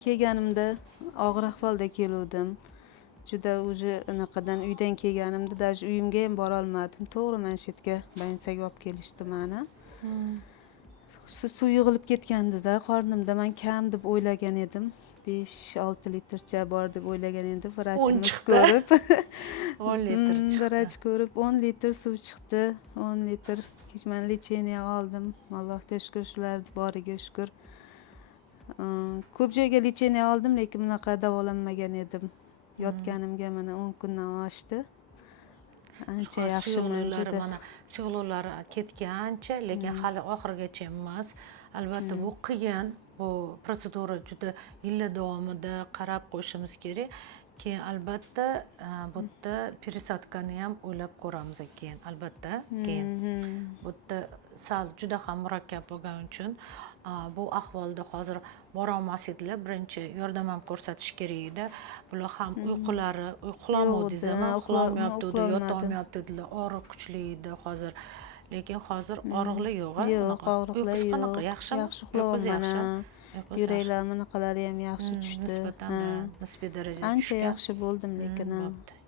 Kelganimda og'ir ahvolda keluvdim. Juda уже anaqadan uydan kelganimda даже uyimga ham bora olmadim. To'g'ri mana shu yerga больницаga olib kelishdi mani. Suv yig'ilib ketgandida qornimda men kam deb o'ylagan edim. 5-6 litrcha bor deb o'ylagan edim. Vrachimiz ko'rib 10 litr chiqdi. Vrach ko'rib 10 litr suv chiqdi. 10 litr men lecheniya oldim. Allohga shukr, shular boriga shukr. Ko'p joyga lecheniya oldim, lekin bunaqa davolanmagan edim. Yotganimga mana 10 kundan oshdi. Ancha yaxshi Suyuqliklari mana suyuqliklari ketgancha, lekin hali oxirigacha emas. Albatta bu qiyin. Bu protsedura juda yillar davomida qarab qo'yishimiz kerak. Keyin albatta bu yerda пересадкani ham o'ylab ko'ramiz keyin, albatta. Keyin bu yerda sal juda ham murakkab bo'lgani uchun bu ahvolda hozir bora olmas edilar. Birinchi yordam ham ko'rsatish kerak edi. Bular ham uyqulari, uxlamovdingizmi? Uxlamayapti, yota olmayapti dedilar. Og'riq kuchli edi hozir. Lekin hozir og'riqlar yo'q. Yo'q, og'riqlar yo'q. Yaxshimi? Yaxshi uxlayapman. Yuraklar bunaqalari ham yaxshi tushdi. Nisbiy darajada Ancha yaxshi bo'ldim lekin.